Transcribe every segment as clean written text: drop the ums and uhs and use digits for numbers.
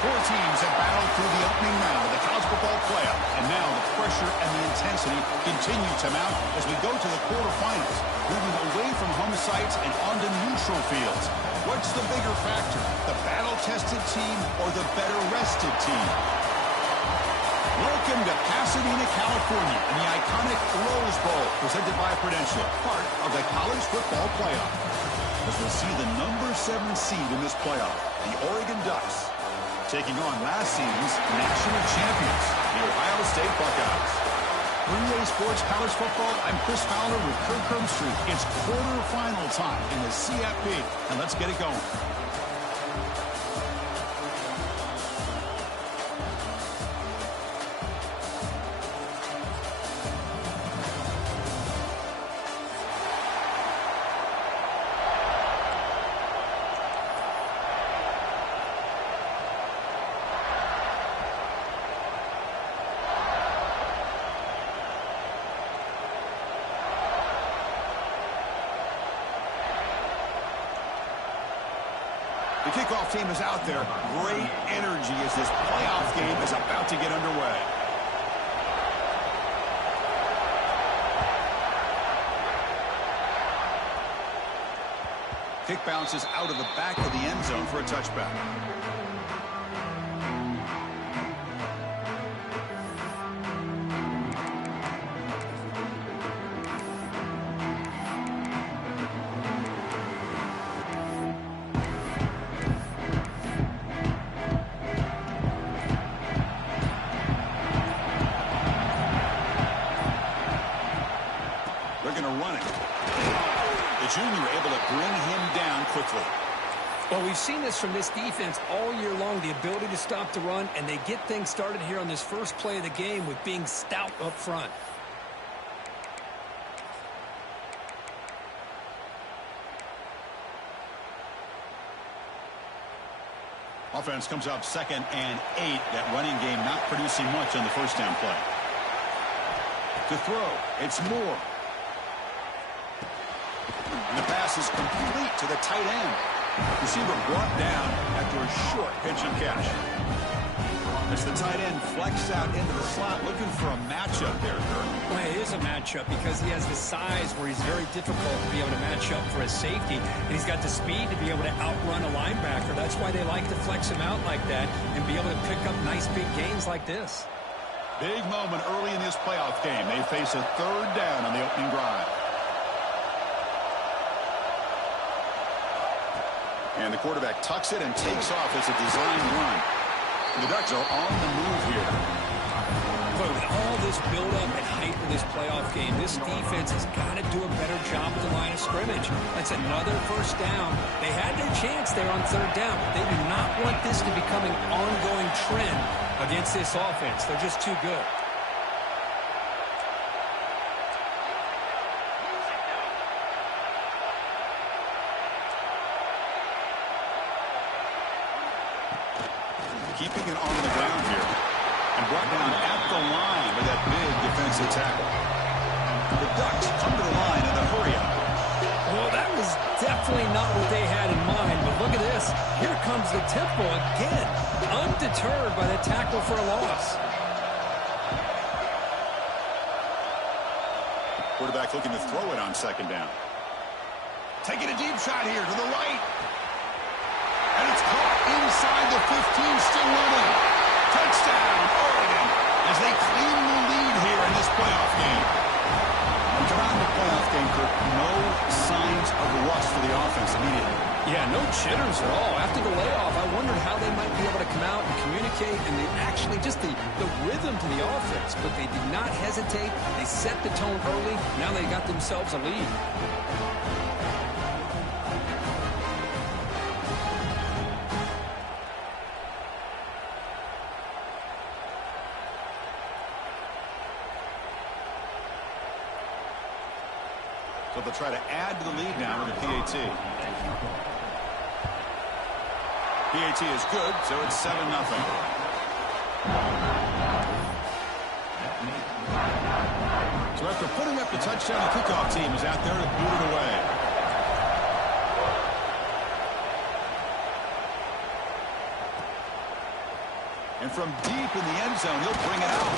Four teams have battled through the opening round of the college football playoff, and now the pressure and the intensity continue to mount as we go to the quarterfinals, moving away from home sites and onto neutral fields. What's the bigger factor, the battle-tested team or the better-rested team? Welcome to Pasadena, California, in the iconic Rose Bowl, presented by Prudential, part of the college football playoff. As we'll see the number 7 seed in this playoff, the Oregon Ducks, taking on last season's national champions, the Ohio State Buckeyes. For EA Sports College Football, I'm Chris Fowler with Kirk Herbstreit. It's quarterfinal time in the CFP, and let's get it going. The kickoff team is out there. Great energy as this playoff game is about to get underway. Kick bounces out of the back of the end zone for a touchback. Junior able to bring him down quickly. Well, we've seen this from this defense all year long, the ability to stop the run, and they get things started here on this first play of the game with being stout up front. Offense comes up 2nd and 8. That running game not producing much on the first down play. To throw, it's Moore. And the pass is complete to the tight end. Receiver brought down after a short pitch and catch. As the tight end flexes out into the slot, looking for a matchup there, Kirk. Well, it is a matchup because he has the size where he's very difficult to be able to match up for his safety. And he's got the speed to be able to outrun a linebacker. That's why they like to flex him out like that and be able to pick up nice big gains like this. Big moment early in this playoff game. They face a 3rd down on the opening drive. And the quarterback tucks it and takes off as a design run. The Ducks are on the move here. Boy, with all this build-up and hype in this playoff game, this defense has got to do a better job at the line of scrimmage. That's another first down. They had their chance there on 3rd down, but they do not want this to become an ongoing trend against this offense. They're just too good. Keeping it on the ground here. And brought down at the line with that big defensive tackle. The Ducks come to the line in a hurry up. Well, that was definitely not what they had in mind, but look at this. Here comes the tempo again. Undeterred by the tackle for a loss. Quarterback looking to throw it on 2nd down. Taking a deep shot here to the right. And it's caught inside the 15, still running. Touchdown, Oregon, as they claim the lead here in this playoff game. And come out in the playoff game, Kirk, no signs of rust for the offense immediately. Yeah, no jitters at all. After the layoff, I wondered how they might be able to come out and communicate, and they actually just the rhythm to the offense. But they did not hesitate. They set the tone early. Now they got themselves a lead. So they'll try to add to the lead now with a PAT. PAT is good, so it's 7-0. So after putting up the touchdown, the kickoff team is out there to boot it away. And from deep in the end zone, he'll bring it out.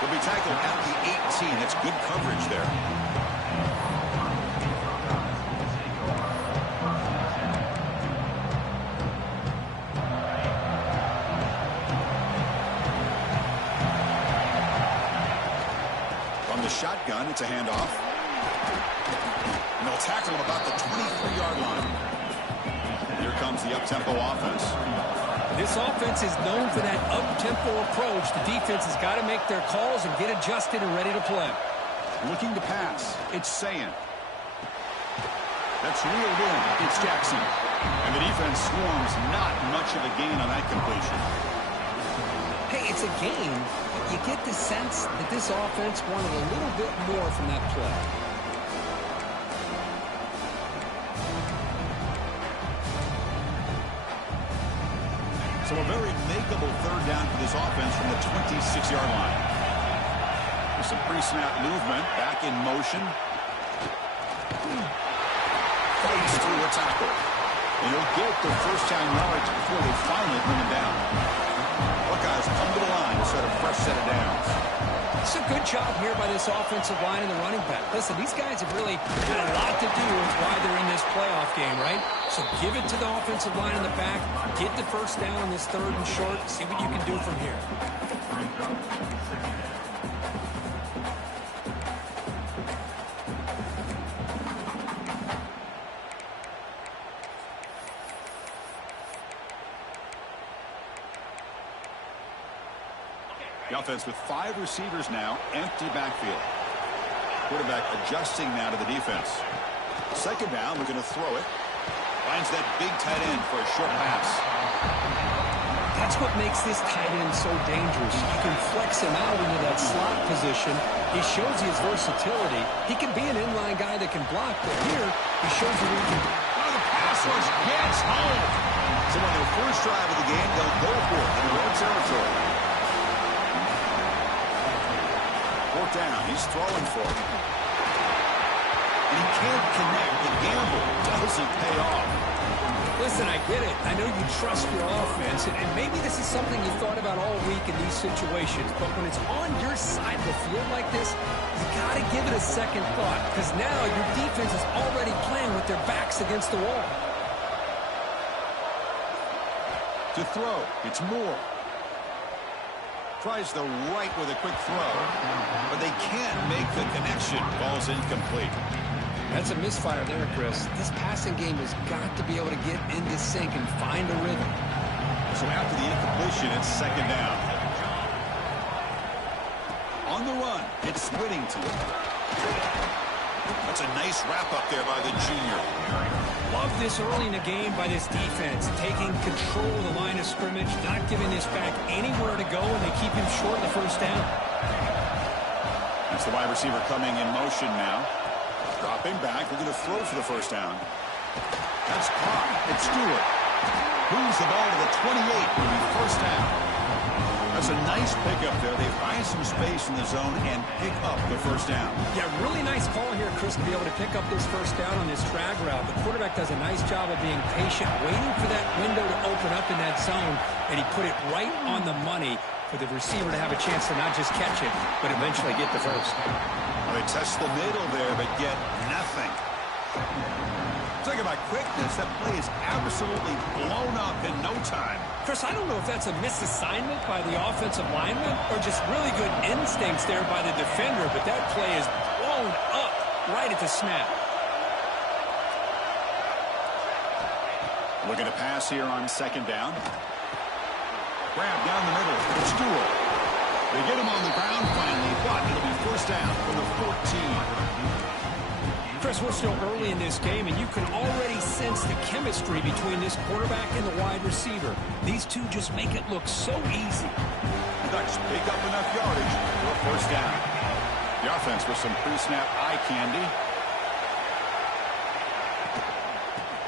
He'll be tackled at the 18. That's good coverage there. From the shotgun, it's a handoff. And they'll tackle him about the 23-yard line. Here comes the up-tempo offense. This offense is known for that up-tempo approach. The defense has got to make their calls and get adjusted and ready to play. Looking to pass. It's Sayin. That's reeled in. It's Jackson. And the defense swarms. Not much of a gain on that completion. Hey, it's a game, but you get the sense that this offense wanted a little bit more from that play. So a very makeable third down for this offense from the 26-yard line. With some pre-snap movement, back in motion. Fights through a tackle. And he'll get the first down yards before they finally bring him down. Buckeyes come to the line to set a fresh set of downs. It's a good job here by this offensive line and the running back. Listen, these guys have really had a lot to do with why they're in this playoff game, right? So give it to the offensive line in the back. Get the first down on this third and short. See what you can do from here. The offense with 5 receivers now, empty backfield. Quarterback adjusting now to the defense. Second down, looking to throw it. Finds that big tight end for a short pass. That's what makes this tight end so dangerous. You can flex him out into that slot position. He shows his versatility. He can be an inline guy that can block, but here he shows you what he can do. Oh, the pass rush gets home. So on their first drive of the game, they'll go for it in their own territory. Fourth down, he's throwing for it. And he can't connect. The gamble doesn't pay off. Listen, I get it. I know you trust your offense, and maybe this is something you thought about all week in these situations, but when it's on your side of the field like this, you got to give it a second thought, because now your defense is already playing with their backs against the wall. To throw, it's Moore. Tries the right with a quick throw, but they can't make the connection. Ball's incomplete. That's a misfire there, Chris. This passing game has got to be able to get into sync and find a rhythm. So after the incompletion, it's second down. On the run, it's Whittington. That's a nice wrap-up there by the junior. Love this early in the game by this defense, taking control of the line of scrimmage, not giving this back anywhere to go, and they keep him short of the first down. That's the wide receiver coming in motion now. Dropping back, looking to throw for the first down. That's caught. It's Stewart. Moves the ball to the 28 for the first down. That's a nice pickup there. They find some space in the zone and pick up the first down. Yeah, really nice call here, Chris, to be able to pick up this first down on this drag route. The quarterback does a nice job of being patient, waiting for that window to open up in that zone, and he put it right on the money for the receiver to have a chance to not just catch it, but eventually get the first. Well, they test the middle there, but get nothing. Talking about quickness, that play is absolutely blown up in no time. Chris, I don't know if that's a misassignment by the offensive lineman or just really good instincts there by the defender, but that play is blown up right at the snap. Looking to pass here on second down. Grab down the middle. It's Stewart. They get him on the ground finally, but it'll be first down from the 14. Chris, we're still early in this game, and you can already sense the chemistry between this quarterback and the wide receiver. These two just make it look so easy. The Ducks pick up enough yardage for a first down. The offense with some pre-snap eye candy.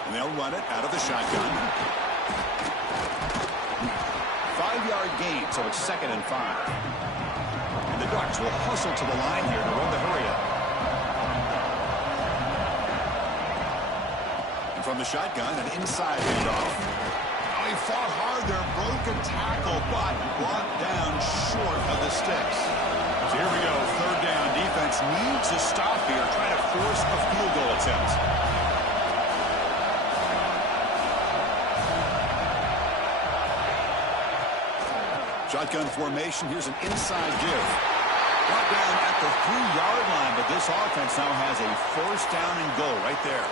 And they'll run it out of the shotgun. 5-yard gain, so it's 2nd and 5. And the Ducks will hustle to the line here to run the hurry-up. From the shotgun, an inside handoff. Well, he fought hard there, broke a tackle, but brought down short of the sticks. So here we go, third down. Defense needs a stop here, trying to force a field goal attempt. Shotgun formation. Here's an inside give. Brought down at the 3-yard line, but this offense now has a first down and goal right there.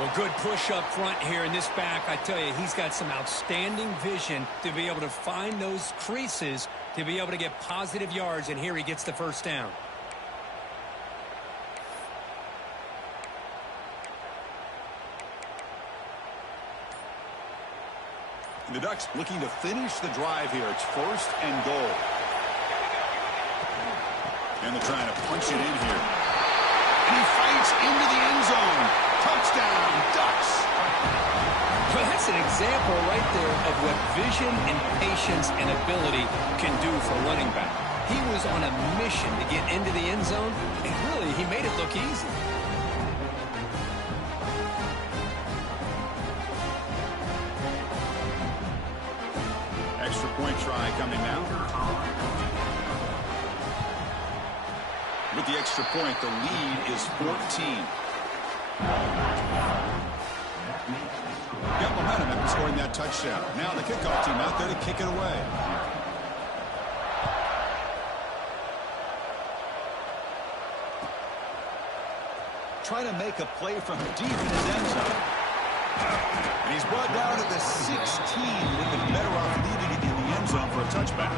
Well, good push up front here in this back. I tell you, he's got some outstanding vision to be able to find those creases, to be able to get positive yards, and here he gets the first down. The Ducks looking to finish the drive here. It's first and goal. And they're trying to punch it in here. And he fights into the end zone. Touchdown, Ducks. Well, that's an example right there of what vision and patience and ability can do for a running back. He was on a mission to get into the end zone, and really, he made it look easy. Extra point try coming now. With the extra point, the lead is 14. Got momentum after scoring that touchdown. Now the kickoff team out there to kick it away. Trying to make a play from deep in his end zone. And he's brought down at the 16. Would have been better off leaving it in the end zone for a touchback.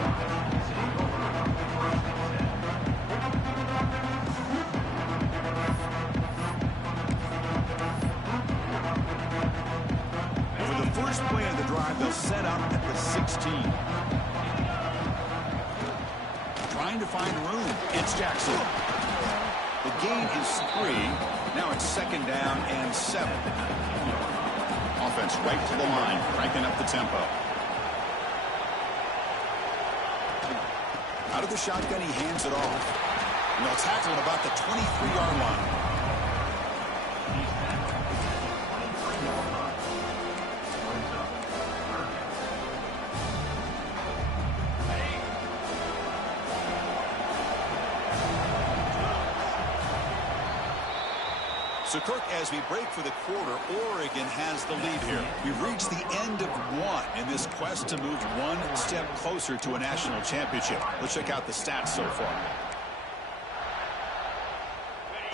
And for the first play of the drive, they'll set up at the 16. Trying to find room. It's Jackson. The gain is 3. Now it's second down and 7. Offense right to the line, cranking up the tempo. Out of the shotgun, he hands it off. And they'll tackle at about the 23-yard line. So, Kirk, as we break for the quarter, Oregon has the lead here. We've reached the end of one in this quest to move one step closer to a national championship. Let's check out the stats so far.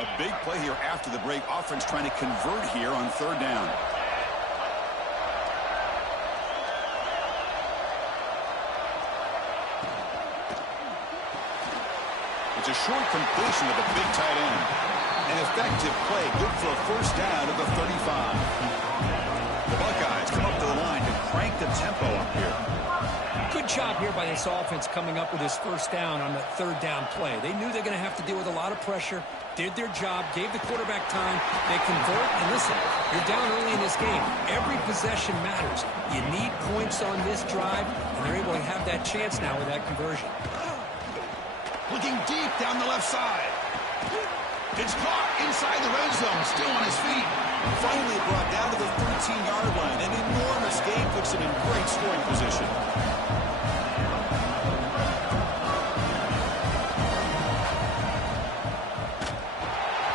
A big play here after the break. Offense trying to convert here on third down. It's a short completion of the big tight end. An effective play, good for a first down at the 35. The Buckeyes come up to the line to crank the tempo up here. Good job here by this offense coming up with this first down on the third down play. They knew they're going to have to deal with a lot of pressure, did their job, gave the quarterback time. They convert, and listen, you're down early in this game. Every possession matters. You need points on this drive, and they're able to have that chance now with that conversion. Looking deep down the left side. It's caught inside the red zone, still on his feet. Finally brought down to the 13-yard line. An enormous gain puts him in great scoring position.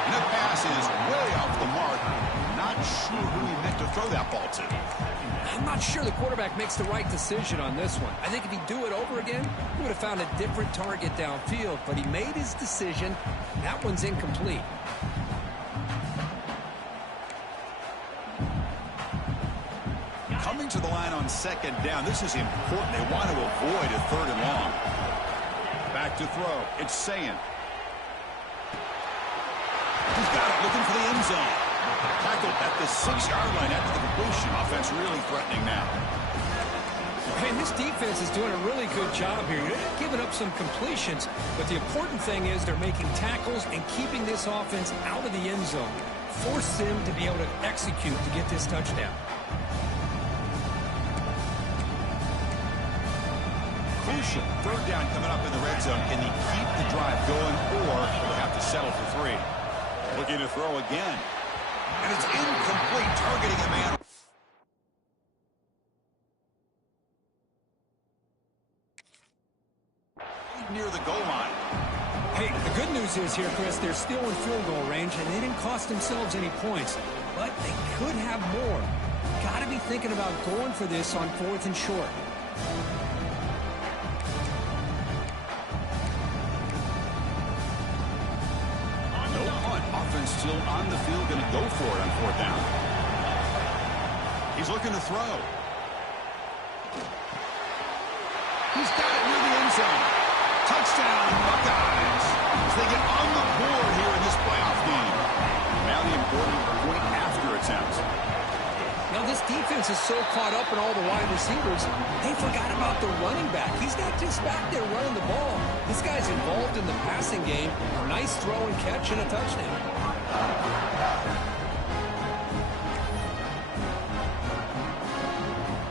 And that pass is way off the mark. Not sure who he meant to throw that ball to. I'm not sure the quarterback makes the right decision on this one. I think if he'd do it over again, he would have found a different target downfield, but he made his decision. That one's incomplete. Coming to the line on second down. This is important. They want to avoid a third and long. Back to throw. It's Sayan. He's got it, looking for the end zone. Tackled at the 6-yard line after the completion. Offense really threatening now. And this defense is doing a really good job here. They're giving up some completions, but the important thing is they're making tackles and keeping this offense out of the end zone. Force them to be able to execute to get this touchdown. Crucial third down coming up in the red zone. Can he keep the drive going, or will they have to settle for 3? Looking to throw again. And it's incomplete, targeting a man. news is here, Chris, they're still in field goal range, and they didn't cost themselves any points. But they could have more. Got to be thinking about going for this on 4th and short. No punt. Offense still on the field, going to go for it on 4th down. He's looking to throw. He's got it near the end zone. Touchdown, Buckeyes, as they get on the board here in this playoff game. Now the important point after attempt. Now this defense is so caught up in all the wide receivers, they forgot about the running back. He's not just back there running the ball. This guy's involved in the passing game. A nice throw and catch and a touchdown.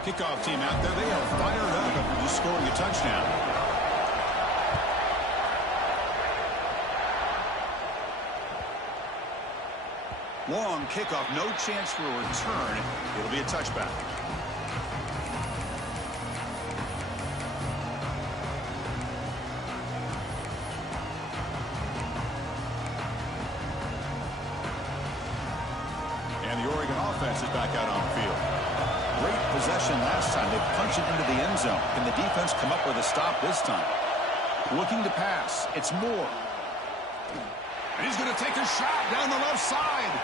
Kickoff team out there. They are fired up after just scoring a touchdown. Long kickoff, no chance for a return. It'll be a touchback. And the Oregon offense is back out on the field. Great possession last time. They punched it into the end zone. Can the defense come up with a stop this time? Looking to pass. It's Moore. And he's going to take a shot down the left side.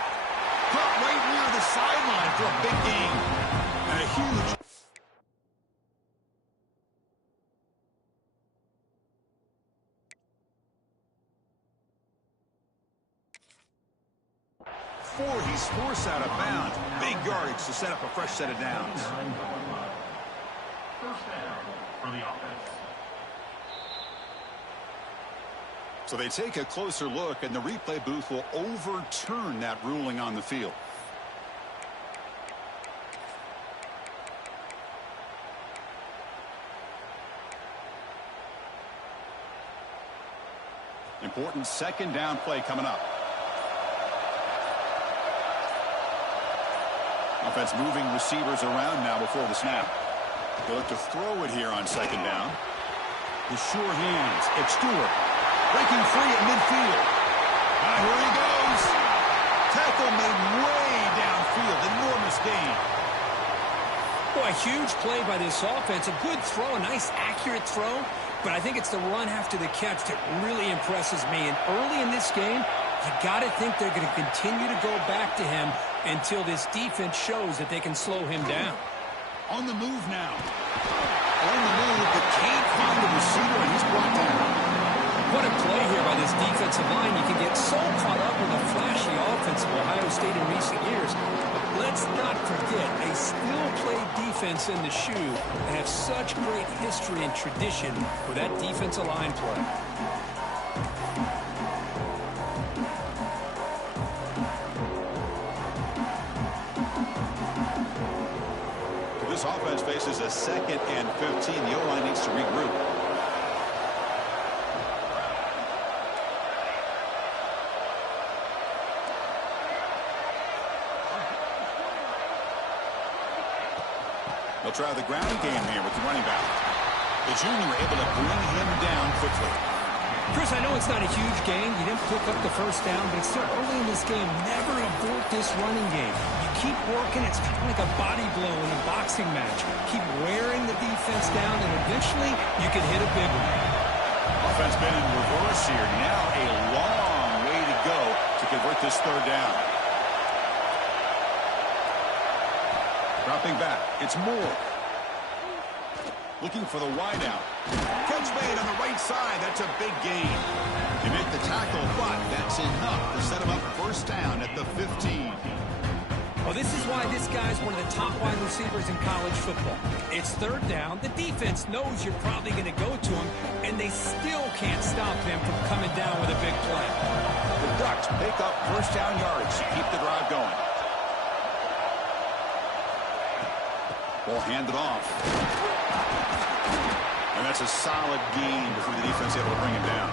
Caught right near the sideline for a big gain. And a huge... He's forced out of bounds. Big yardage to set up a fresh set of downs. First down for the offense. So they take a closer look, and the replay booth will overturn that ruling on the field. Important second down play coming up. Offense moving receivers around now before the snap. They look to throw it here on second down. With sure hands, it's Stewart. Breaking free at midfield. Here he goes. Tackle made way downfield. Enormous gain. Boy, huge play by this offense. A good throw, a nice accurate throw. But I think it's the run after the catch that really impresses me. And early in this game, you got to think they're going to continue to go back to him until this defense shows that they can slow him down. On the move now. On the move, but can't find the receiver, and he's brought down. What a play here by this defensive line. You can get so caught up with the flashy offense of Ohio State in recent years. But let's not forget, they still play defense in the shoe and have such great history and tradition with that defensive line play. This offense faces a 2nd and 15. The O-line needs to regroup. They'll try the ground game here with the running back. The junior able to bring him down quickly. Chris, I know it's not a huge gain. You didn't pick up the first down, but it's still early in this game. Never abort this running game. You keep working. It's kind of like a body blow in a boxing match. Keep wearing the defense down, and eventually you can hit a big one. Offense been in reverse here. Now a long way to go to convert this 3rd down. Dropping back. It's Moore. Looking for the wideout. Catch made on the right side. That's a big gain. They make the tackle, but that's enough to set him up 1st down at the 15. Well, this is why this guy's one of the top wide receivers in college football. It's 3rd down. The defense knows you're probably going to go to him, and they still can't stop him from coming down with a big play. The Ducks pick up 1st down yardage to keep the drive going. Ball handed off. And that's a solid gain before the defense able to bring him down.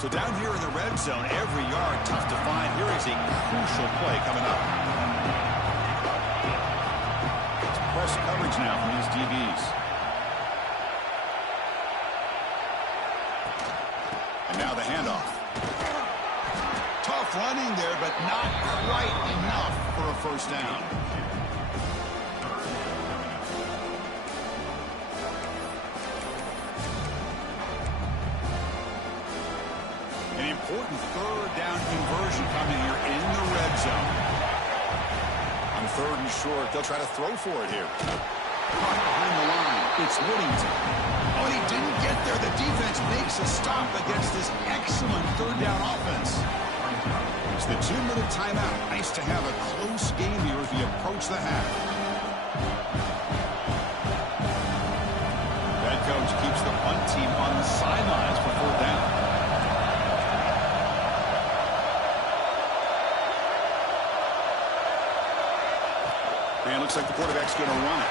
So So down here in the red zone, every yard tough to find. Here is a crucial play coming up. It's press coverage now from these DBs. And now the handoff. Tough running there, but not quite enough for a first down. An important third down conversion coming here in the red zone. On third and short, they'll try to throw for it here. Caught behind the line. It's Whittington. Oh, he didn't get there. The defense makes a stop against this excellent third down offense. It's the 2-minute timeout. Nice to have a close game here as we approach the half. Head coach keeps the punt team on the sidelines for fourth down. And looks like the quarterback's going to run it.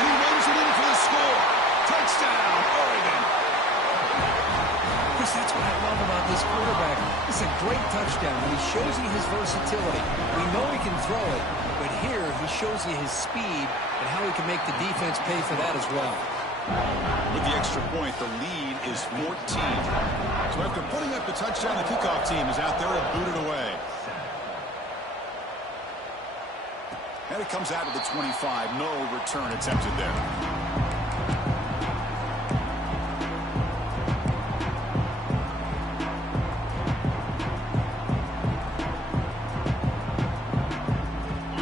And he runs it in for the score. Touchdown, Oregon. Chris, that's what I love about this quarterback. It's a great touchdown when he shows you his versatility. We know he can throw it, but here he shows you his speed and how he can make the defense pay for that as well. With the extra point, the lead is 14. So after putting up the touchdown, the kickoff team is out there and booted away. And it comes out of the 25. No return attempted there.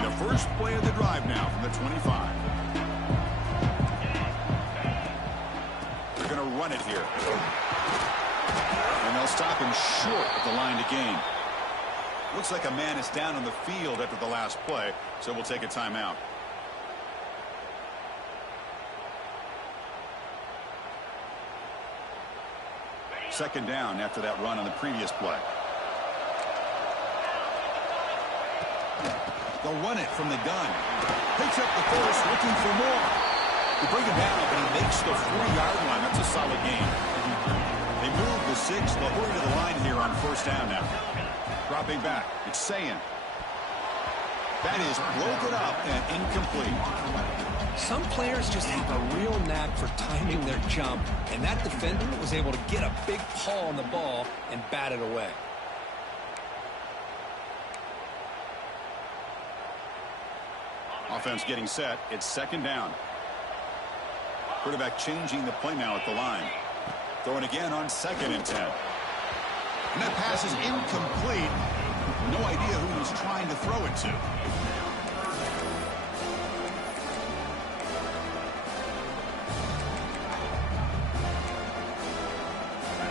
The first play of the drive now from the 25. They're going to run it here. And they'll stop him short of the line to gain. Looks like a man is down on the field after the last play, so we'll take a timeout. Second down after that run on the previous play. They'll run it from the gun. Picks up the force, looking for more. They bring him down, but he makes the 40-yard line. That's a solid gain. They move the 6. They'll hurry to the line here on first down now. Dropping back, it's saying. That is broken up and incomplete. Some players just have a real knack for timing their jump, and that defender was able to get a big paw on the ball and bat it away. Offense getting set. It's second down. Quarterback changing the play now at the line. Throwing again on 2nd and 10. And that pass is incomplete. No idea who he was trying to throw it to.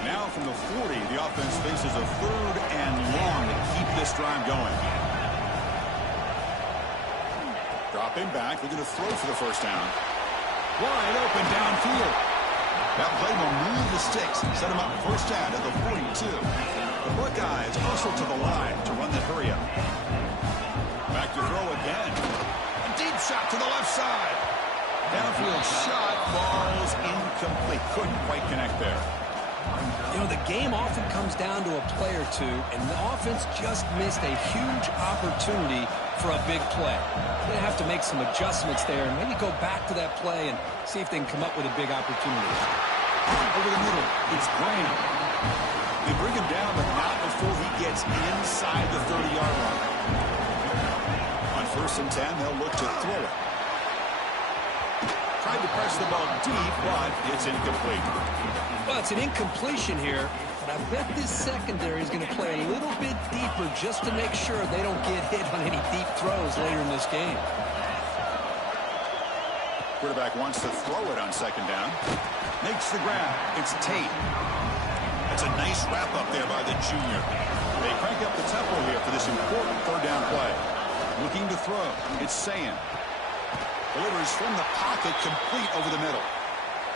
Now from the 40, the offense faces a 3rd and long to keep this drive going. Dropping back, looking to throw for the first down. Wide open downfield. That play will move the sticks, set him up first down at the 42. The Buckeyes hustle to the line to run that hurry up. Back to throw again. A deep shot to the left side. Downfield shot falls incomplete. Couldn't quite connect there. You know, the game often comes down to a play or two, and the offense just missed a huge opportunity for a big play. They're going to have to make some adjustments there and maybe go back to that play and see if they can come up with a big opportunity. Over the middle, it's Graham. They bring him down, but not before he gets inside the 30-yard line. On 1st and 10, they'll look to throw it. Tried to press the ball deep, but it's incomplete. Well, it's an incompletion here, but I bet this secondary is going to play a little bit deeper just to make sure they don't get hit on any deep throws later in this game. Quarterback wants to throw it on 2nd down. Makes the grab. It's Tate. That's a nice wrap-up there by the junior. They crank up the tempo here for this important 3rd down play. Looking to throw. It's Sayin. Delivers from the pocket, complete over the middle.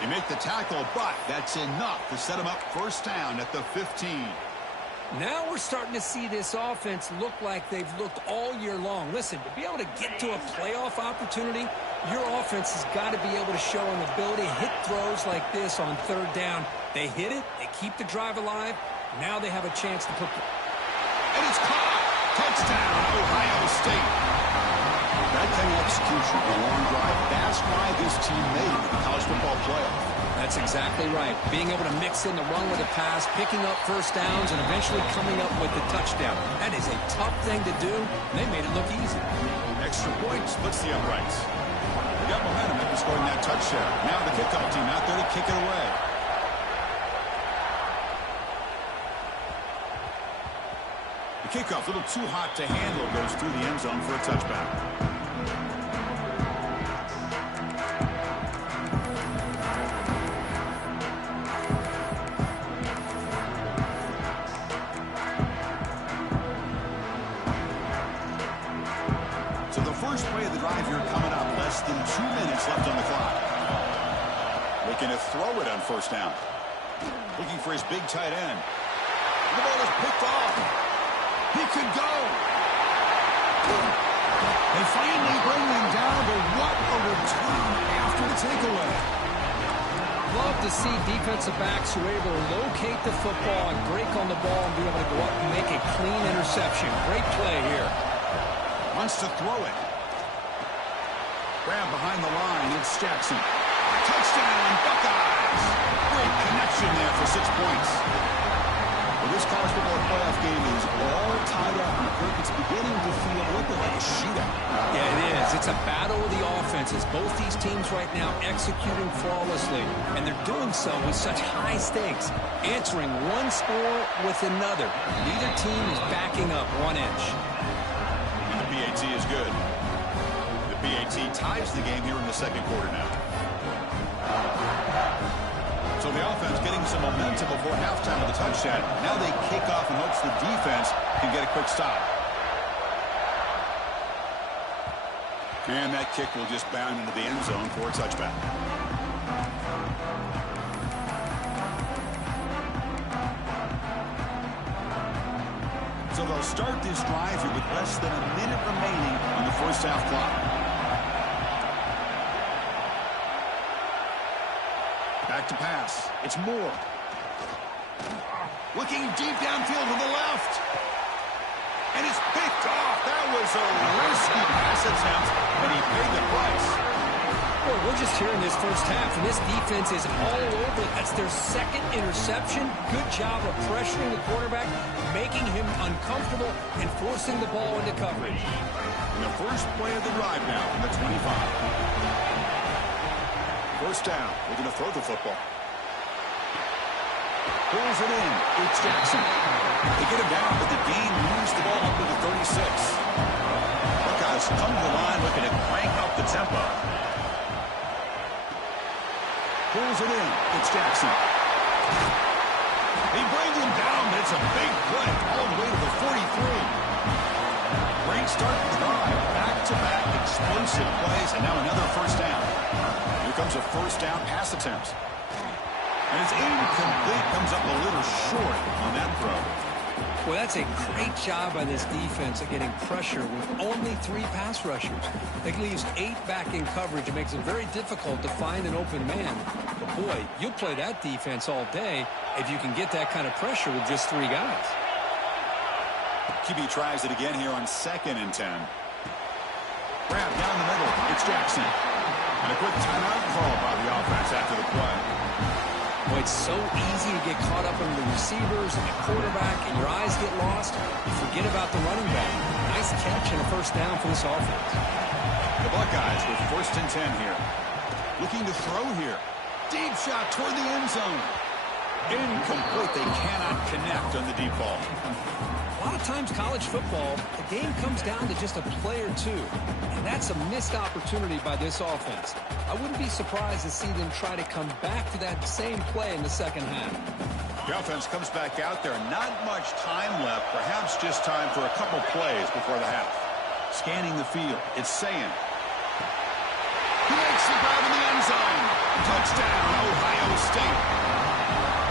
They make the tackle, but that's enough to set him up first down at the 15. Now we're starting to see this offense look like they've looked all year long. Listen, to be able to get to a playoff opportunity, your offense has got to be able to show an ability to hit throws like this on 3rd down They hit it. They keep the drive alive. Now they have a chance to put... And it's caught. Touchdown, Ohio State. That kind of execution on a long drive, that's why this team made it to the college football playoff. That's exactly right. Being able to mix in the run with the pass, picking up first downs, and eventually coming up with the touchdown. That is a tough thing to do. They made it look easy. Extra point splits the uprights. They got momentum after scoring that touchdown. Now the kickoff team out there to kick it away. The kickoff, a little too hot to handle, goes through the end zone for a touchback. So the first play of the drive here coming up. Less than 2 minutes left on the clock. Looking to throw it on first down. Looking for his big tight end. The ball is picked off. He could go. They finally bring him down, but what a return after the takeaway. Love to see defensive backs who are able to locate the football and break on the ball and be able to go up and make a clean interception. Great play here. Wants to throw it. Grab behind the line. It's Jackson. Touchdown, Buckeyes. Great connection there for 6 points. Well, this college football playoff game is all tied up. And it's beginning to feel a little bit like a shootout. Yeah, it is. It's a battle of the offenses. Both these teams right now executing flawlessly. And they're doing so with such high stakes. Answering one score with another. Neither team is backing up 1 inch. And the PAT is good. The PAT ties the game here in the second quarter now. So the offense getting some momentum before halftime with a touchdown. Now they kick off in hopes the defense can get a quick stop. And that kick will just bound into the end zone for a touchback. So they'll start this drive here with less than a minute remaining on the first half clock. Back to pass. It's Moore. Looking deep downfield to the left. And it's picked off. That was a risky pass attempt, and he paid the price. Boy, we're just here in this first half, and this defense is all over. That's their second interception. Good job of pressuring the quarterback, making him uncomfortable, and forcing the ball into coverage. And the first play of the drive now from the 25. First down. We're going to throw the football. Pulls it in. It's Jackson. They get him down, but the game moves the ball up to the 36. Buckeyes come to the line looking to crank up the tempo. Pulls it in. It's Jackson. He brings him down, but it's a big play all the way to the 43. Great start to the drive. Back-to-back explosive plays, and now another first down. Here comes a first down pass attempt. And it's incomplete. Comes up a little short on that throw. Well, that's a great job by this defense of getting pressure with only 3 pass rushers. It leaves 8 back in coverage. It makes it very difficult to find an open man. But, boy, you'll play that defense all day if you can get that kind of pressure with just 3 guys. QB tries it again here on 2nd and 10. Grab down the middle. It's Jackson. And a quick timeout call by the offense after the play. Boy, it's so easy to get caught up in the receivers and the quarterback, and your eyes get lost. You forget about the running back. Nice catch and a first down for this offense. The Buckeyes with 1st and 10 here. Looking to throw here. Deep shot toward the end zone. Incomplete. They cannot connect on the deep ball. A lot of times college football, the game comes down to just a play or two. And that's a missed opportunity by this offense. I wouldn't be surprised to see them try to come back to that same play in the second half. The offense comes back out there. Not much time left. Perhaps just time for a couple plays before the half. Scanning the field. It's Sayin. He makes the grab in the end zone. Touchdown, Ohio State.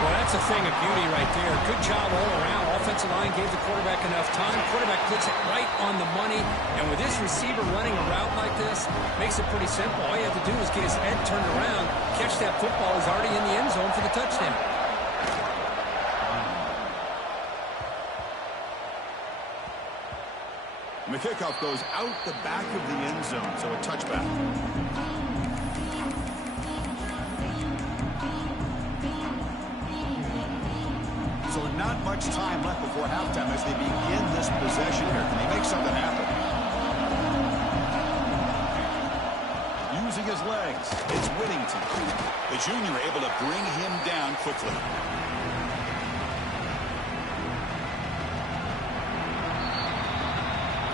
Well, that's a thing of beauty right there. Good job all around. Offensive line gave the quarterback enough time. Quarterback puts it right on the money. And with this receiver running a route like this, makes it pretty simple. All you have to do is get his head turned around, catch that football. He's already in the end zone for the touchdown. kickoff goes out the back of the end zone, so a touchback. So not much time left before halftime as they begin this possession here. Can they make something happen? Using his legs, it's Whittington. The junior able to bring him down quickly.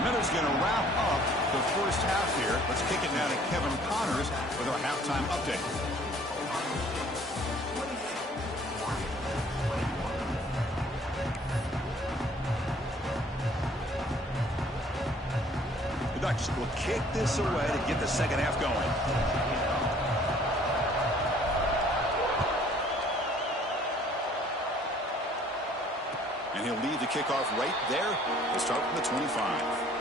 Miller's going to wrap up the first half here. Let's kick it down to Kevin Connors with our halftime update. The Ducks will kick this away to get the second half going. And he'll leave the kickoff right there. We'll start from the 25.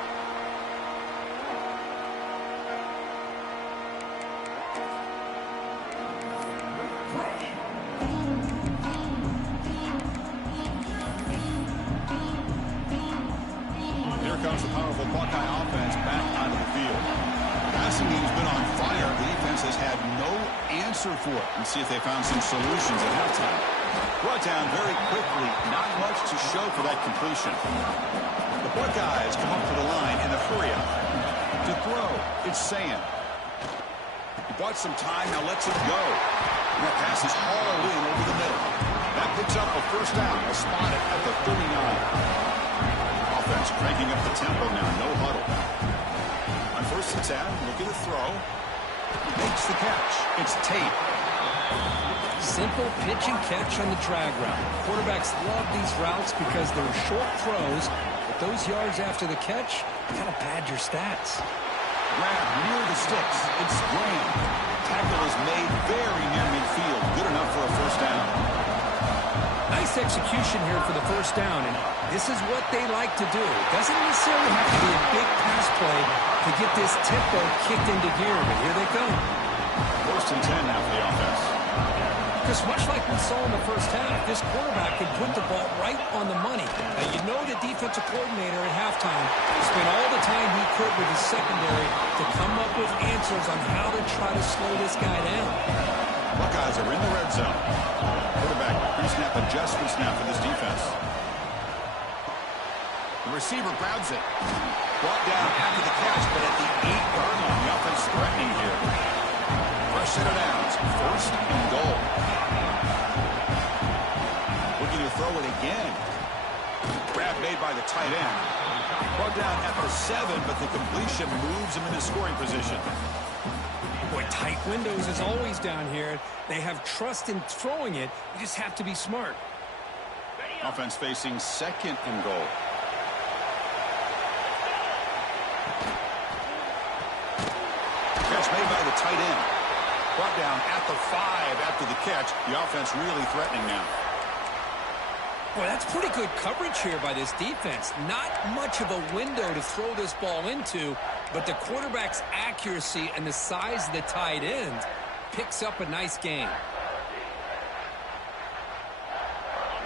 Here comes the powerful Buckeye offense back onto the field. The passing game's been on fire. The defense has had no answer for it. Let's see if they found some solutions at halftime. Brought down very quickly. Not much to show for that completion. The Buckeyes come up to the line in a hurry-up. To throw, it's Sand. He bought some time, now lets it go. And that pass is hauled in over the middle. That picks up a first down. They'll spot it at the 39. Offense cranking up the tempo now. No huddle. On first and 10, looking to throw. Makes the catch. It's Tate. Simple pitch and catch on the drag route. Quarterbacks love these routes because they're short throws, but those yards after the catch kind of pad your stats. Grab near the sticks. It's Graham. Tackle is made very near midfield. Good enough for a first down. Nice execution here for the first down, and this is what they like to do. Doesn't necessarily have to be a big pass play to get this tempo kicked into gear, but here they come. First and 10 now for the offense. Because much like we saw in the first half, this quarterback can put the ball right on the money. Now, you know the defensive coordinator at halftime spent all the time he could with his secondary to come up with answers on how to try to slow this guy down. Buckeyes are in the red zone. Quarterback pre-snap adjustments now for this defense. The receiver grabs it. Brought down after the catch, but at the 8-yard line, the offense threatening here. Fresh set of downs. First and goal. Looking to throw it again. Grab made by the tight end. Brought down at the 7, but the completion moves him into scoring position. Boy, tight windows is always down here. They have trust in throwing it. You just have to be smart. Offense facing second and goal. Catch made by the tight end. Brought down at the 5 after the catch. The offense really threatening now. Boy, that's pretty good coverage here by this defense. Not much of a window to throw this ball into, but the quarterback's accuracy and the size of the tight end picks up a nice game.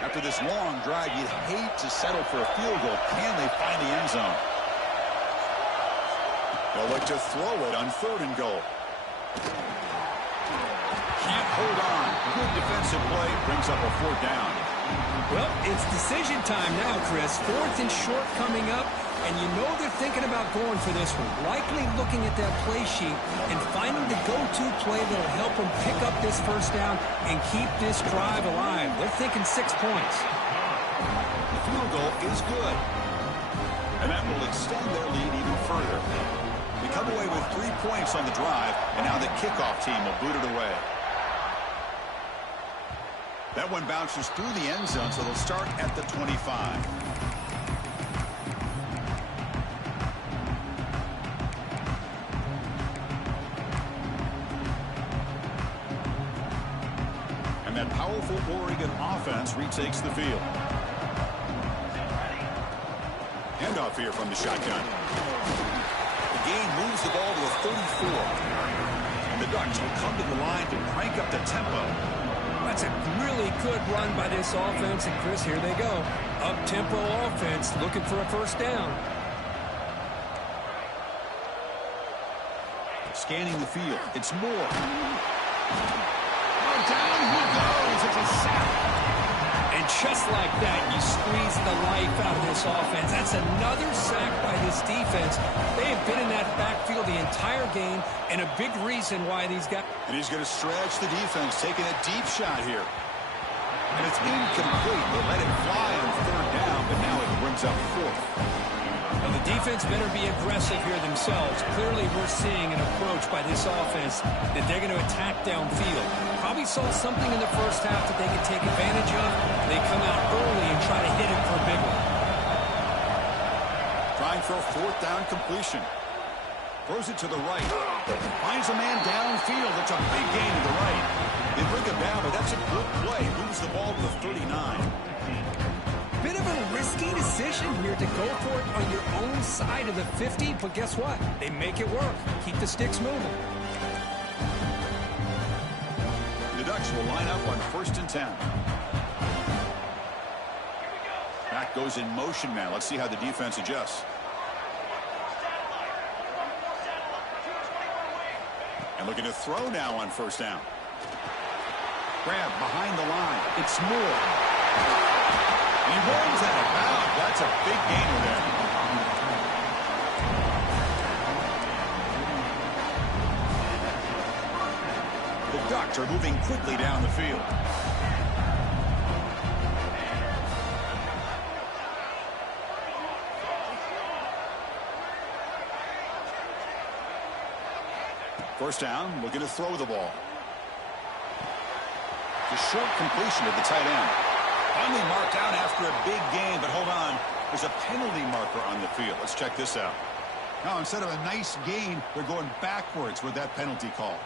After this long drive, you'd hate to settle for a field goal. Can they find the end zone? They'll look to throw it on third and goal. Can't hold on. Good defensive play brings up a fourth down. Well, it's decision time now, Chris. Fourth and short coming up, and you know they're thinking about going for this one. Likely looking at that play sheet and finding the go-to play that'll help them pick up this first down and keep this drive alive. They're thinking 6 points. The field goal is good, and that will extend their lead even further. They come away with 3 points on the drive, and now the kickoff team will boot it away. That one bounces through the end zone, so they'll start at the 25. And that powerful Oregon offense retakes the field. Handoff here from the shotgun. The game moves the ball to a 34. And the Ducks will come to the line to crank up the tempo. That's a really good run by this offense, and Chris, here they go. Up-tempo offense, looking for a first down. scanning the field. It's Moore. Oh, down he goes. It's a sack. And just like that, you squeeze the life out of this offense. That's another sack by this defense. They have been in that backfield the entire game, and a big reason why these guys... And he's going to stretch the defense, taking a deep shot here. And it's incomplete. They let it fly on third down, but now it brings up fourth. Well, the defense better be aggressive here themselves. Clearly, we're seeing an approach by this offense that they're going to attack downfield. Probably saw something in the first half that they could take advantage of. They come out early and try to hit it for a big one. Trying for a fourth down completion. Throws it to the right. Finds a man downfield. It's a big gain to the right. They bring it down, but that's a good play. Moves the ball to the 39. Bit of a risky decision here to go for it on your own side of the 50, but guess what? They make it work. Keep the sticks moving. The Ducks will line up on 1st and 10. Back goes in motion now. Let's see how the defense adjusts. And looking to throw now on 1st down. Grab behind the line. It's Moore. He rolls out of bounds. That's a big gainer there. The Ducks are moving quickly down the field. First down, looking to throw the ball. The short completion to the tight end. Finally marked out after a big gain, but hold on. There's a penalty marker on the field. Let's check this out. Now, instead of a nice gain, they're going backwards with that penalty call.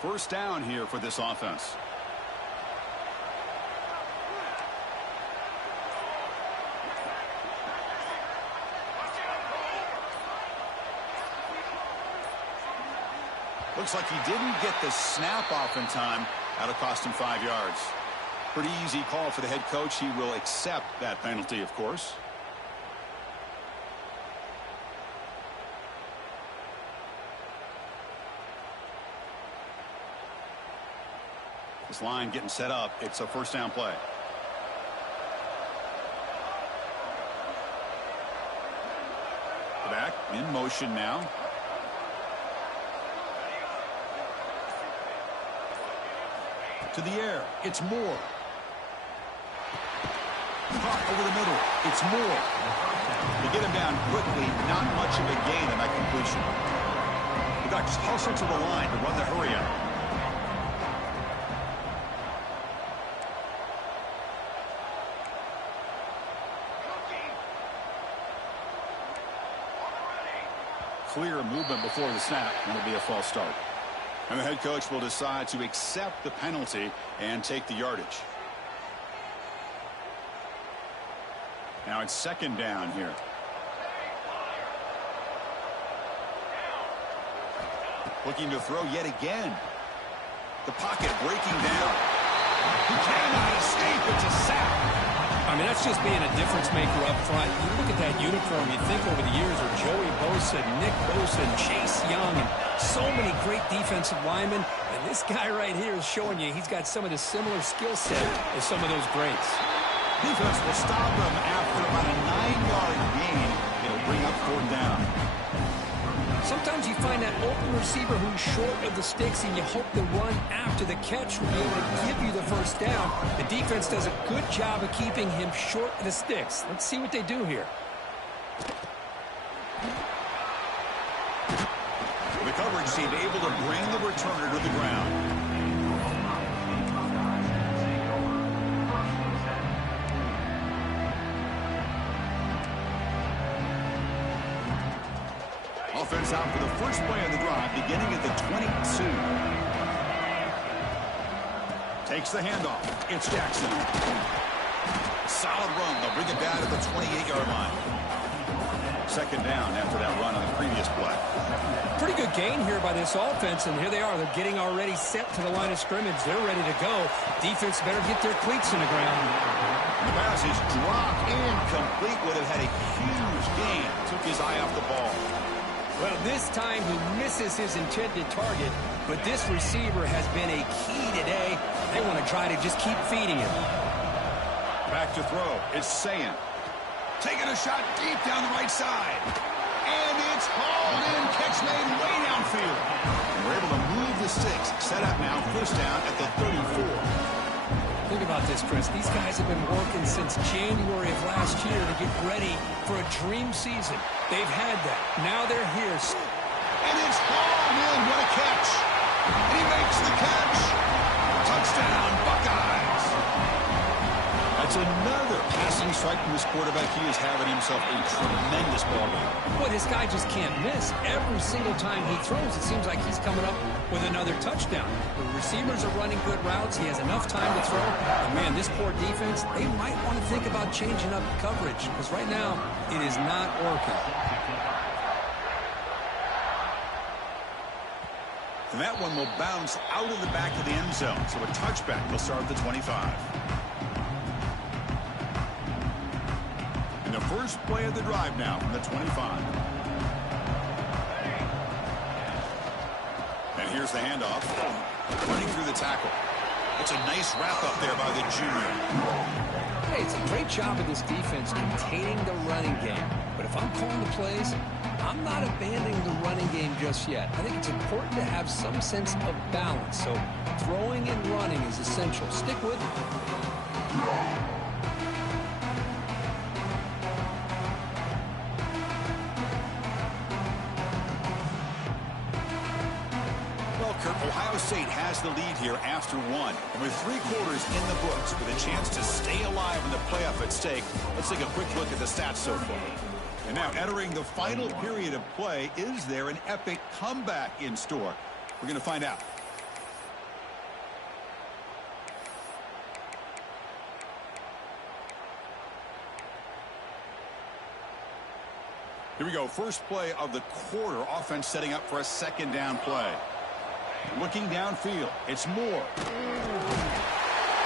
First down here for this offense. Looks like he didn't get the snap off in time. That'll cost him 5 yards. Pretty easy call for the head coach. He will accept that penalty, of course. This line getting set up. It's a first down play. Back in motion now. To the air. It's Moore. Caught over the middle. It's Moore. They get him down quickly. Not much of a gain on that completion. The Ducks hustle to the line to run the hurry up. Clear movement before the snap, and it'll be a false start. And the head coach will decide to accept the penalty and take the yardage. Now it's second down here. Looking to throw yet again. The pocket breaking down. He cannot escape. It's a sack. I mean, that's just being a difference maker up front. You look at that uniform, you think over the years of Joey Bosa, Nick Bosa, and Chase Young, and so many great defensive linemen. And this guy right here is showing you he's got some of the similar skill set as some of those greats. Defense will stop him after about a 9-yard gain. It'll bring up fourth down. Sometimes you find that open receiver who's short of the sticks, and you hope the run after the catch will be able to give you the first down. The defense does a good job of keeping him short of the sticks. Let's see what they do here. The coverage team able to bring the returner to the ground. Offense out for the first play of the drive, beginning at the 22. Takes the handoff. It's Jackson. Solid run. They'll bring it down to the 28-yard line. Second down after that run on the previous play. Pretty good gain here by this offense, and here they are. They're getting already set to the line of scrimmage. They're ready to go. Defense better get their cleats in the ground. The pass is dropped incomplete. Would have had a huge gain. Took his eye off the ball. Well, this time he misses his intended target, but this receiver has been a key today. They want to try to just keep feeding him. Back to throw. It's Sayan. Taking a shot deep down the right side. And it's hauled in. Catch made way downfield. And we're able to move the sticks. Set up now. First down at the 34. Think about this, Chris. These guys have been working since January of last year to get ready for a dream season. They've had that. Now they're here. And it's hauled in. What a catch. And he makes the catch. Touchdown, Buckeyes. That's another passing strike from this quarterback. He is having himself a tremendous ball game. Boy, this guy just can't miss. Every single time he throws, it seems like he's coming up with another touchdown. The receivers are running good routes. He has enough time to throw. And man, this poor defense, they might want to think about changing up coverage because right now it is not working. And that one will bounce out of the back of the end zone. So a touchback will start at the 25. And the first play of the drive now from the 25. And here's the handoff. Running through the tackle. It's a nice wrap up there by the junior. Hey, it's a great job of this defense containing the running game. But if I'm calling the plays, I'm not abandoning the running game just yet. I think it's important to have some sense of balance. So throwing and running is essential. Stick with it. Ohio State has the lead here after one. And with 3 quarters in the books, with a chance to stay alive in the playoff at stake, let's take a quick look at the stats so far. And now entering the final period of play, is there an epic comeback in store? We're going to find out. Here we go. First play of the quarter. Offense setting up for a second down play. Looking downfield, it's Moore.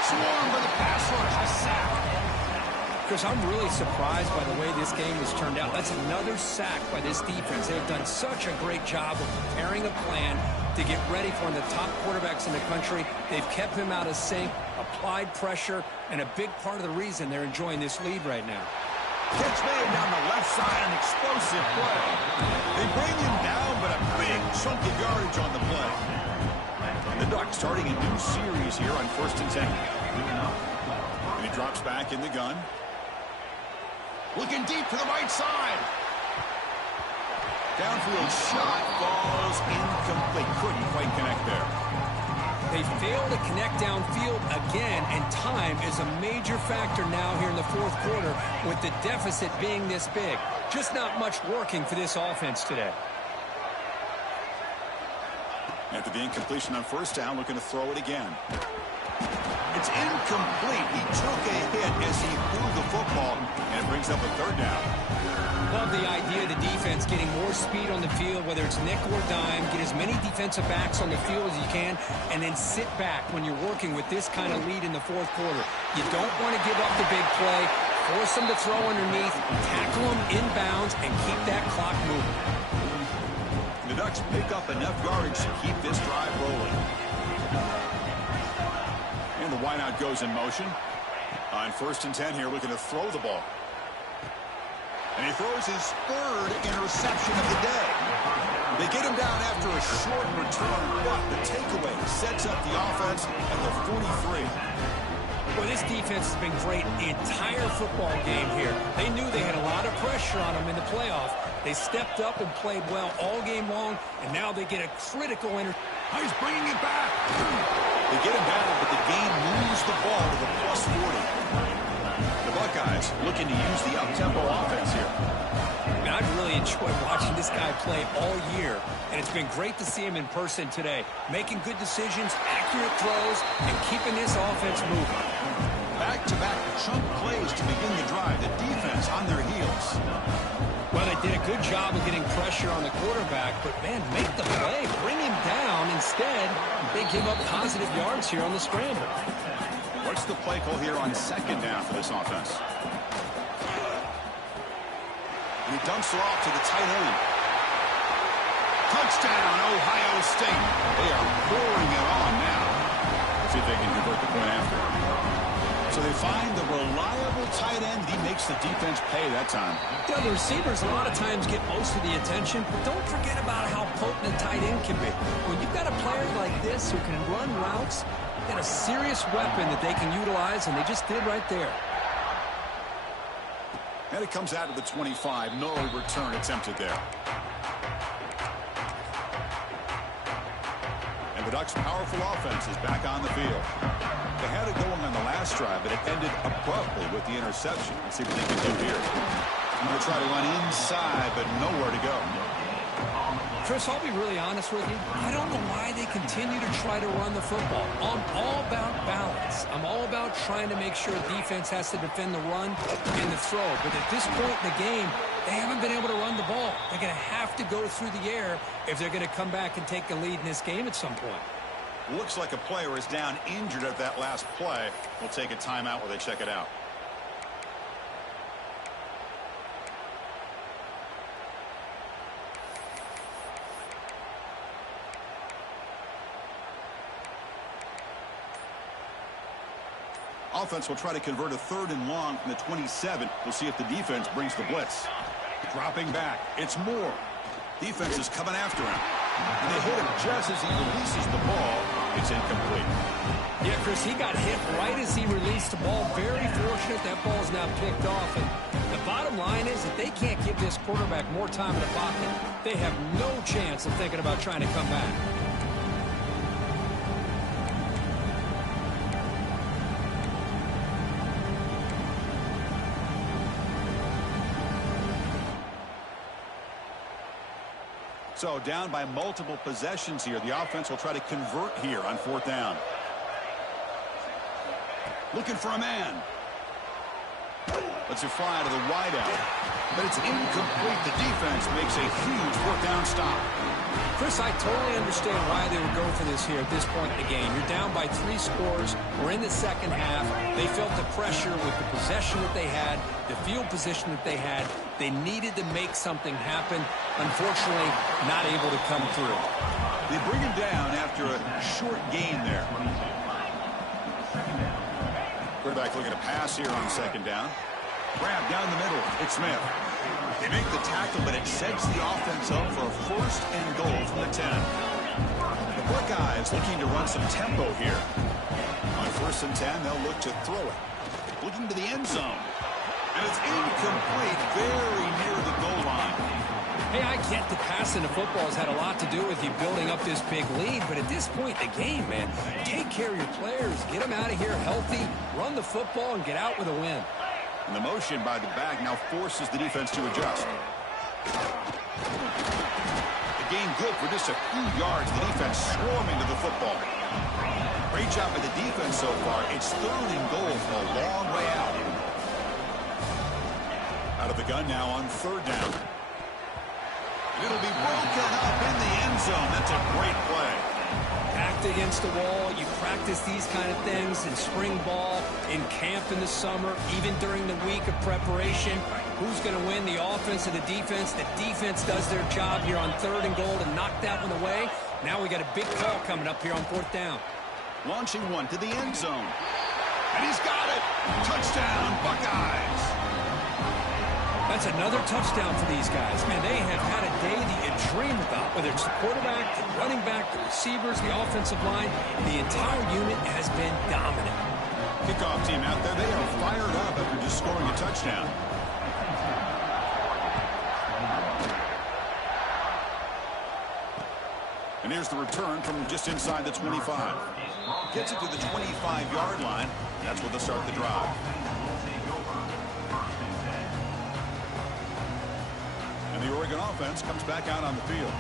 Swarmed by the pass rush, a sack. Chris, I'm really surprised by the way this game has turned out. That's another sack by this defense. They've done such a great job of preparing a plan to get ready for one of the top quarterbacks in the country. They've kept him out of sync, applied pressure, and a big part of the reason they're enjoying this lead right now. Catch made down the left side, an explosive play. They bring him down, but a big chunk of yardage on the play. The Ducks starting a new series here on 1st and 10. And he drops back in the gun. Looking deep to the right side. Downfield shot falls incomplete. Couldn't quite connect there. They fail to connect downfield again, and time is a major factor now here in the 4th quarter with the deficit being this big. Just not much working for this offense today. After the incompletion on first down, looking to throw it again. It's incomplete. He took a hit as he threw the football, and it brings up a 3rd down. Love the idea of the defense getting more speed on the field, whether it's nickel or dime, get as many defensive backs on the field as you can, and then sit back when you're working with this kind of lead in the 4th quarter. You don't want to give up the big play, force them to throw underneath, tackle them inbounds, and keep that clock moving. The Ducks pick up enough yardage to keep this drive rolling. And the wideout goes in motion. On 1st and 10 here, looking to throw the ball. And he throws his 3rd interception of the day. They get him down after a short return, but the takeaway sets up the offense at the 43. Well, this defense has been great the entire football game here. They knew they had a lot of pressure on them in the playoff. They stepped up and played well all game long, and now they get a critical He's bringing it back. They get him down, but the game moves the ball to the plus 40. The Buckeyes looking to use the up-tempo offense here. And I've really enjoyed watching this guy play all year, and it's been great to see him in person today, making good decisions, accurate throws, and keeping this offense moving. Back-to-back chunk plays to begin the drive. The defense on their heels. Well, they did a good job of getting pressure on the quarterback, but, man, make the play. Bring him down. Instead, they give up positive yards here on the scramble. What's the play call here on second down for this offense? And he dumps it off to the tight end. Touchdown, Ohio State. They are pouring it on now. Let's see if they can convert the point after. So they find the reliable tight end. He makes the defense pay that time. You know, the receivers a lot of times get most of the attention, but don't forget about how potent a tight end can be. When you've got a player like this who can run routes, you've got a serious weapon that they can utilize, and they just did right there. And it comes out to the 25. No return attempted there. And the Ducks' powerful offense is back on the field. They had it going on the last drive, but it ended abruptly with the interception. Let's see what they can do here. I'm going to try to run inside, but nowhere to go. Chris, I'll be really honest with you. I don't know why they continue to try to run the football. I'm all about balance. I'm all about trying to make sure defense has to defend the run and the throw. But at this point in the game, they haven't been able to run the ball. They're going to have to go through the air if they're going to come back and take the lead in this game at some point. Looks like a player is down injured at that last play. We'll take a timeout while they check it out. Offense will try to convert a 3rd and long from the 27. We'll see if the defense brings the blitz. Dropping back. It's Moore. Defense is coming after him. And they hit him just as he releases the ball. It's incomplete. Yeah, Chris, he got hit right as he released the ball. Very fortunate that ball's now picked off. And the bottom line is that they can't give this quarterback more time in the pocket. They have no chance of thinking about trying to come back. So down by multiple possessions here. The offense will try to convert here on 4th down. Looking for a man. Lets it fly to the wideout. But it's incomplete. The defense makes a huge 4th down stop. Chris, I totally understand why they would go for this here at this point in the game. You're down by 3 scores. We're in the second half. They felt the pressure with the possession that they had, the field position that they had. They needed to make something happen. Unfortunately, not able to come through. They bring him down after a short gain there. Quarterback looking to pass here on 2nd down. Grab down the middle. It's Smith. They make the tackle, but it sets the offense up for a 1st and goal from the 10. The Buckeyes looking to run some tempo here. On 1st and 10, they'll look to throw it. Looking to the end zone. And it's incomplete, very near the goal line. Hey, I get the passing of football has had a lot to do with you building up this big lead, but at this point in the game, man, take care of your players. Get them out of here healthy, run the football, and get out with a win. And the motion by the back now forces the defense to adjust. The gain good for just a few yards. The defense swarming to the football. Great job by the defense so far. It's 3rd and goal from a long way out. Out of the gun now on 3rd down. It'll be broken up in the end zone. That's a great play. Backed against the wall. You practice these kind of things in spring ball, in camp in the summer, even during the week of preparation. Who's going to win, the offense or the defense? The defense does their job here on 3rd and goal to knock that one away. Now we got a big call coming up here on 4th down. Launching one to the end zone. And he's got it. Touchdown, Buckeyes. That's another touchdown for these guys. Man, they have had a day that you dream about. Whether it's the quarterback, the running back, the receivers, the offensive line, the entire unit has been dominant. Kickoff team out there, they are fired up after just scoring a touchdown. And here's the return from just inside the 25. Gets it to the 25-yard line. That's where they'll start the drive. And the Oregon offense comes back out on the field.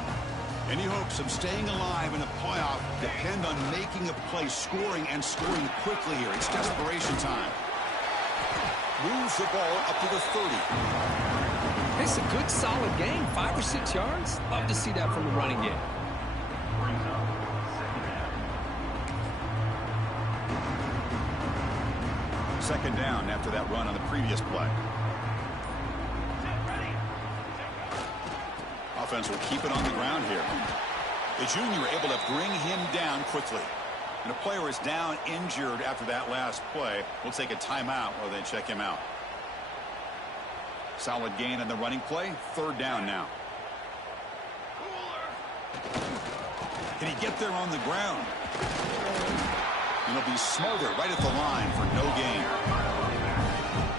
Any hopes of staying alive in a playoff depend on making a play, scoring, and scoring quickly here. It's desperation time. Moves the ball up to the 30. It's a good, solid game. 5 or 6 yards. Love to see that from the running game. Brings up second down. Second down after that run on the previous play. Offense will keep it on the ground here. The junior able to bring him down quickly. And a player is down injured after that last play. We'll take a timeout while they check him out. Solid gain on the running play. Third down now. Can he get there on the ground? And he'll be smothered right at the line for no gain.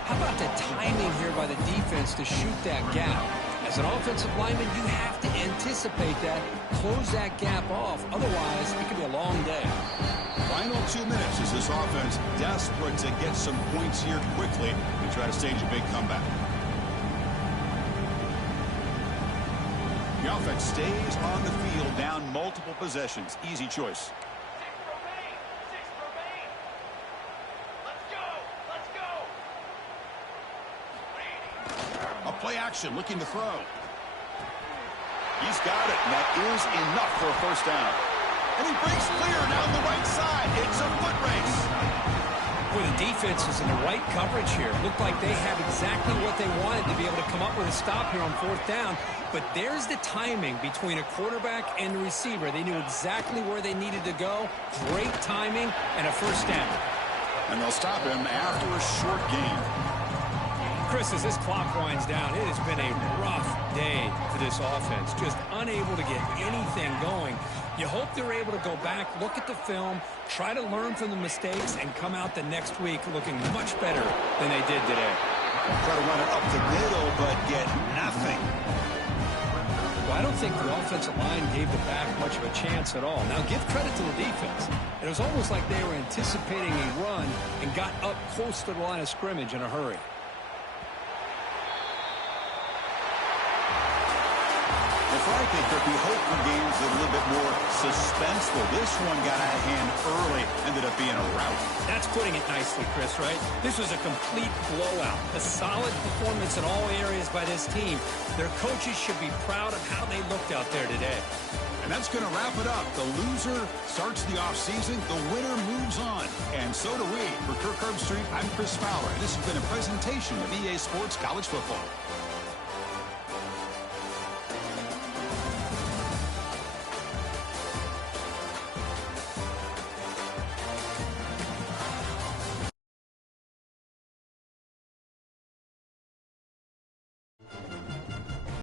How about the timing here by the defense to shoot that gap? As an offensive lineman, you have to anticipate that, close that gap off. Otherwise, it could be a long day. Final 2 minutes as this offense desperate to get some points here quickly and try to stage a big comeback. The offense stays on the field, down multiple possessions. Easy choice. 6 remain. Let's go. A play action, looking to throw. He's got it, and that is enough for a first down. And he breaks clear down the right side. It's a foot race. Boy, the defense is in the right coverage here. Looked like they have exactly what they wanted to be able to come up with a stop here on fourth down. But there's the timing between a quarterback and the receiver. They knew exactly where they needed to go. Great timing and a first down. And they'll stop him after a short gain. Chris, as this clock winds down, it has been a rough day for this offense. Just unable to get anything going. You hope they're able to go back, look at the film, try to learn from the mistakes, and come out the next week looking much better than they did today. Try to run it up the middle, but get nothing. Well, I don't think the offensive line gave the back much of a chance at all. Now, give credit to the defense. It was almost like they were anticipating a run and got up close to the line of scrimmage in a hurry. I think that we hope for games that are a little bit more suspenseful. This one got out of hand early, ended up being a rout. That's putting it nicely, Chris, right? This was a complete blowout. A solid performance in all areas by this team. Their coaches should be proud of how they looked out there today. And that's going to wrap it up. The loser starts the offseason. The winner moves on. And so do we. For Kirk Herbstreit, I'm Chris Fowler. And this has been a presentation of EA Sports College Football.